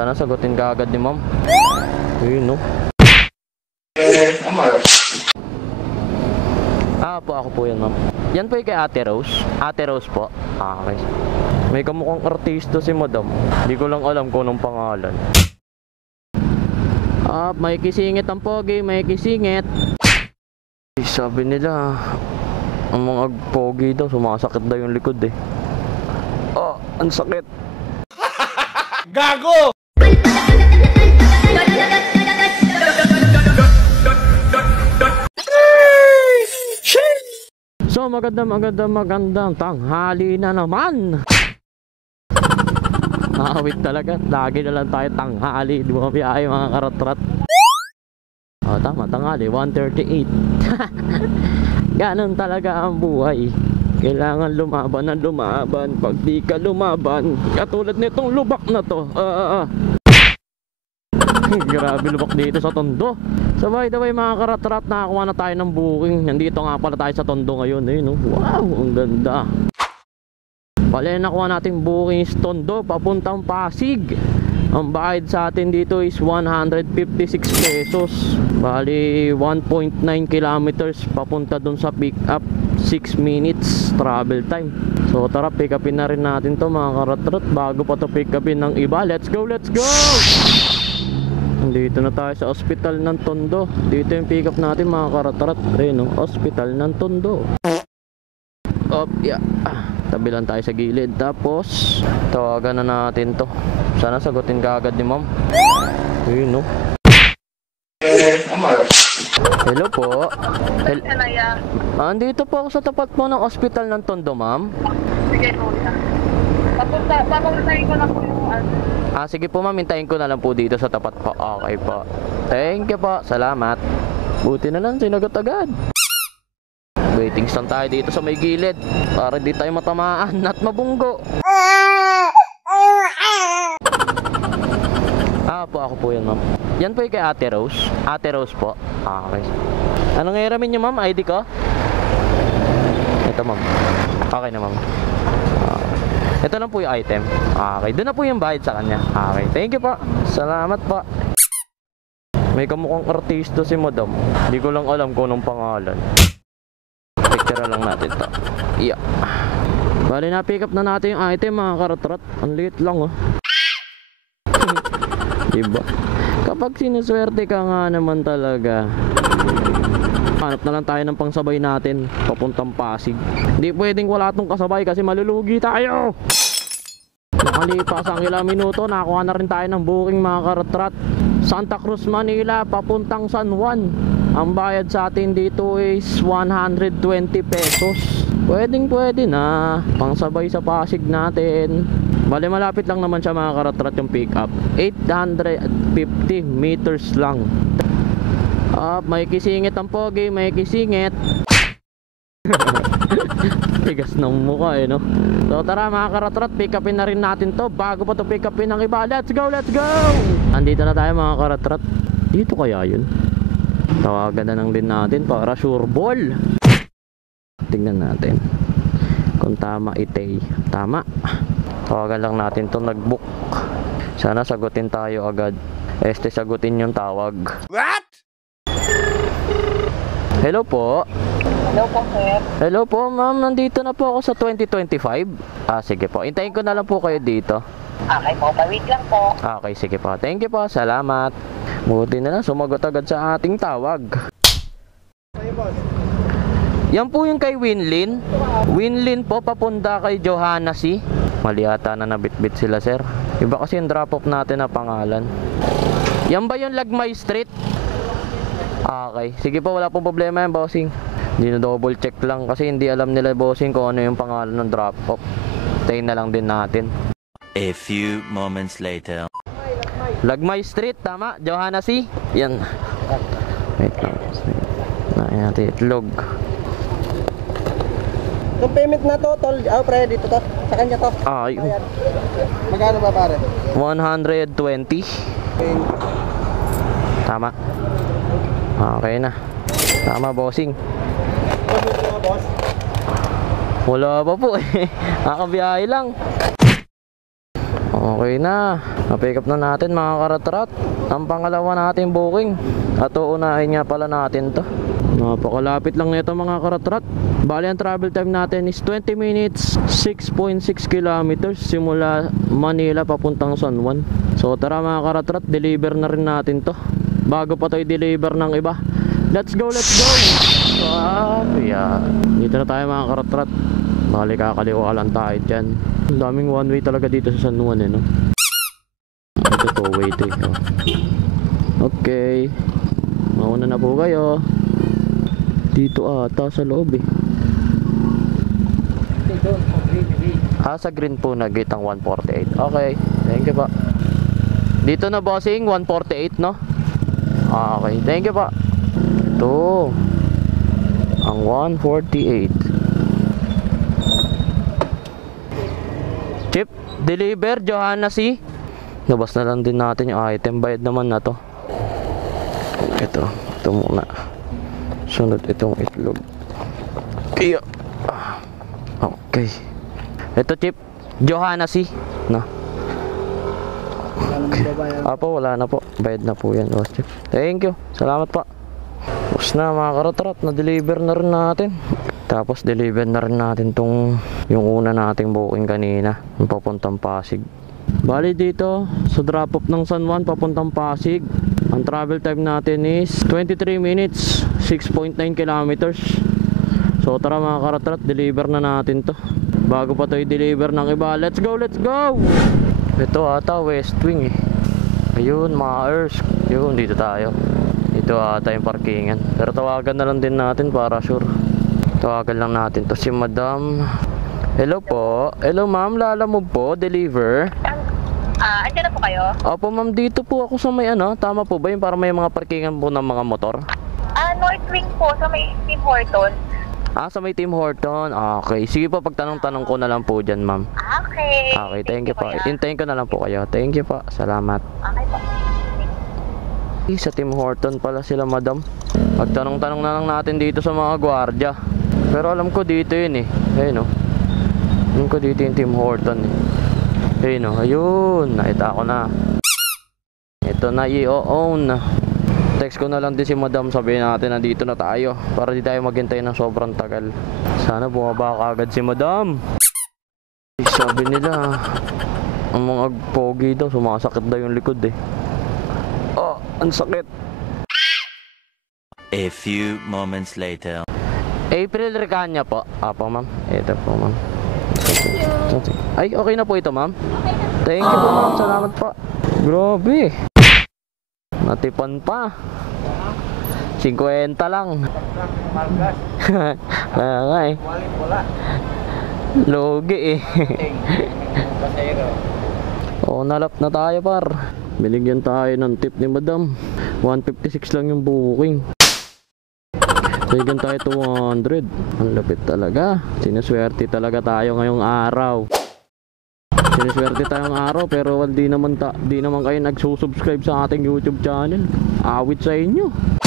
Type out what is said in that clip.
Sana sagutin ka agad ni ma'am. Ayun, no? Po, ako po yan, ma'am. Yan po yung kay Ate Rose. Ate Rose po. Okay. May kamukhang artista si madam. Hindi ko lang alam kung anong pangalan. May kisingit ang pogi, may kisingit. Sabi nila, ang mga pogi daw, sumasakit daw yung likod eh. Ang sakit. Gago! So magandang tanghali na naman. Nakawit talaga. Lagi na lang tayo tanghali. Di mo kami ay mga karatrat. Tama, tanghali 1:38. Ganon talaga ang buhay. Kailangan lumaban ng lumaban. Pag di ka lumaban, katulad nitong lubak na to. Grabe lubak dito sa Tondo. So by the way mga karatrat, nakakuha na tayo ng booking. Nandito nga pala tayo sa Tondo ngayon. Ayun, wow, ang ganda. Bale, nakuha natin booking is Tondo papuntang Pasig. Ang bayad sa atin dito is 156 pesos. Bali 1.9 kilometers papunta dun sa pick up. 6 minutes travel time. So tara, pick upin na rin natin to mga karatrat bago pa to pick upin ng iba. Let's go, let's go! Dito na tayo sa Hospital ng Tondo. Dito yung pick up natin mga karatrat. Ayun, Hospital ng Tondo. Tabi lang tayo sa gilid. Tapos tawagan na natin to. Sana sagutin ka agad ni ma'am. Ayun, no? Hello po. Andito po ako sa tapat po ng Hospital ng Tondo, ma'am. Sige po. Papuntahin ko lang po yung sige po ma'am, hintayin ko na lang po dito sa tapat po. Okay po. Thank you po. Salamat. Buti na lang, sinagot agad. Waiting lang tayo dito sa may gilid para di tayo matamaan at mabunggo. Ako po yan, ma'am. Yan po yung kay Ate Rose. Ate Rose po. Okay. Anong ngayon niyo, ma'am? ID ko? Ito, ma'am. Okay na, ma'am. Ito lang po yung item. Okay, doon na po yung bayad sa kanya. Okay, thank you po. Salamat po. May kamukhang artista si madam. Hindi ko lang alam kung anong pangalan. Picture lang natin to. Bali, na-pick up na natin yung item mga karatrat. Ang liit lang, diba? Kapag sinuswerte ka nga naman talaga, hanap na lang tayo ng pangsabay natin papuntang Pasig. Hindi pwedeng wala tong kasabay kasi malulugi tayo. Nakalipas ang ilang minuto, nakuha na rin tayo ng booking mga karatrat. Santa Cruz, Manila papuntang San Juan. Ang bayad sa atin dito is 120 pesos. Pwede na pangsabay sa Pasig natin. Bale, malapit lang naman siya mga karatrat yung pick up. 850 meters lang. May kisingit ang pogi, may kisingit. Tigas ng mukha no. So tara mga karatrat, pick upin na rin natin to bago pa to pick upin ng iba. Let's go, let's go! Andito na tayo mga karatrat. Dito kaya yun? Tawagan na lang din natin para sure ball. Tingnan natin kung tama itay. Tama. Tawagan lang natin to, nag-book. Sana sagutin tayo agad. Sagutin yung tawag. What? Hello po. Hello po, sir. Hello po, ma'am. Nandito na po ako sa 2025. Sige po. Hintayin ko na lang po kayo dito. Okay po, wait lang po. Okay, sige po. Thank you po. Salamat. Buti na lang, sumagot agad sa ating tawag. Yan po yung kay Winlin. Winlin po, papunta kay Johanna C. Mali ata na nabitbit sila, sir. Iba kasi yung drop off natin na pangalan. Yan ba yung Lagmay Street? Okay, sige po, wala pong problema yan, bossing. Hindi na double check lang kasi hindi alam nila, bossing, kung ano yung pangalan ng drop off. Tayo na lang din natin. A few moments later. Lagmay Street, tama? Johanna C. Yan. Wait lang. Nain natin itlog. Yung payment na to, tol, pre, dito to. Sa kanya to. Yun. Magkano ba, pare? 120. Tama. Okay na. Tama, bossing. Wala pa po eh. Nakabiyahe lang. Okay na. Na-pick up na natin mga karatrat. Ang pangalawa natin booking. At uunahin nga pala natin to. Napakalapit lang nito mga karatrat. Bali ang travel time natin is 20 minutes, 6.6 kilometers simula Manila papuntang San Juan. So tara mga karatrat, deliver na rin natin to. Bago pa to i-deliver ng iba. Let's go, let's go! Yeah. Dito na tayo mga karatrat. Bali kakaliwa lang tayo dyan. Ang daming one way talaga dito sa San Juan eh, no? Ito to, way to eh. Okay. Mauna na po kayo. Dito ata sa loob eh. Sa green po na gate ang 148. Okay, thank you pa. Dito na bossing, 148 no? Okay, thank you pa. Ito ang 148. Chip, deliver Johanna C. Nabas na lang din natin yung item. Bayad naman na to. Ito muna. Sunod itong itlog. Iya. Okay. Ito Chip, Johanna C. No. Apo, wala na po. Bayad na po yan, boss Chip. Thank you. Salamat pa. Tapos na mga karatrat, na-deliver na rin natin. Tapos deliver na rin natin tong yung una nating booking kanina, yung papuntang Pasig. Bali dito sa drop off ng San Juan papuntang Pasig, ang travel time natin is 23 minutes, 6.9 kilometers. So tara mga karatrat, deliver na natin to. Bago pa to i-deliver ng iba. Let's go, let's go! Ito ata West Wing eh. Ayun mga Ers. Yun, dito tayo. Dito ata yung parkingan. Pero tawagan na lang din natin para sure. Tawagan lang natin to si Madam. Hello po. Hello ma'am, lalamove po, deliver. Andiyan na po kayo? Opo ma'am, dito po ako sa may ano. Tama po ba yun para may mga parkingan po ng mga motor? North Wing po sa may Tim Hortons. Sa may Tim Horton. Okay, sige po, pagtanong-tanong ko na lang po dyan ma'am. Okay. Okay, thank you po. kuya. Hintayin ko na lang po kayo. Thank you po, salamat. Okay po. Sa Tim Horton pala sila madam. Pagtanong-tanong na lang natin dito sa mga gwardiya. Pero alam ko dito yun eh. Ayun o. Alam ko dito yung Tim Horton eh. Ayun o. Ayun. Nakita ko na. Ito na i-own. Text ko na lang din si madam. Sabihin natin na dito na tayo. Para di tayo maghintay ng sobrang tagal. Sana bumaba kaagad si madam. Sabi nila ang mga pogi daw sumasakit daw yung likod eh. Oh, ang sakit. A few moments later. April Recanya po. Apo ma'am. Ito po ma'am. Ay, okay na po ito ma'am. Thank you po ma'am. Salamat po. Grabe. Natipan pa. 50 lang. Kaya nga eh. Logi eh. Oo, nalap na tayo par. Binigyan tayo ng tip ni madam. 156 lang yung booking. Bigyan tayo 200. Ang lapit talaga. Sinuswerte talaga tayo ngayong araw. Sinuswerte tayong araw pero di naman kayo nagsusubscribe sa ating YouTube channel. Awit sa inyo.